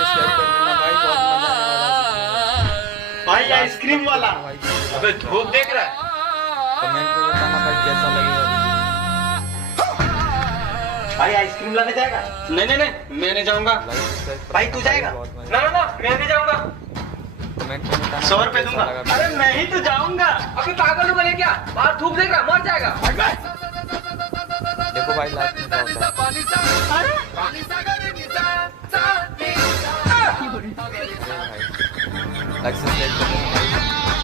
Subscribe कर देना भाई, बहुत मजा आने वाला है। भाई आइसक्रीम वाला। अबे धूप देख रहा है। कमेंट में बताना भाई कैसा लगेगा। भाई आइसक्रीम लाने जाएगा? नहीं नहीं नहीं, मैं नहीं जाऊंगा। लाइक सब्सक्राइब भाई तू जाएगा? बहुत मजा। ना ना ना, मैं नहीं जाऊंगा। कमेंट में बताना 100 रुपए दूंगा। अरे मैं ही तो जाऊंगा। अबे पागल हो गए क्या? बाहर धूप देख रहा, मर जाएगा। देखो भाई लाइक में क्या होता है। लाइक सब्सक्राइब कर देना भाई।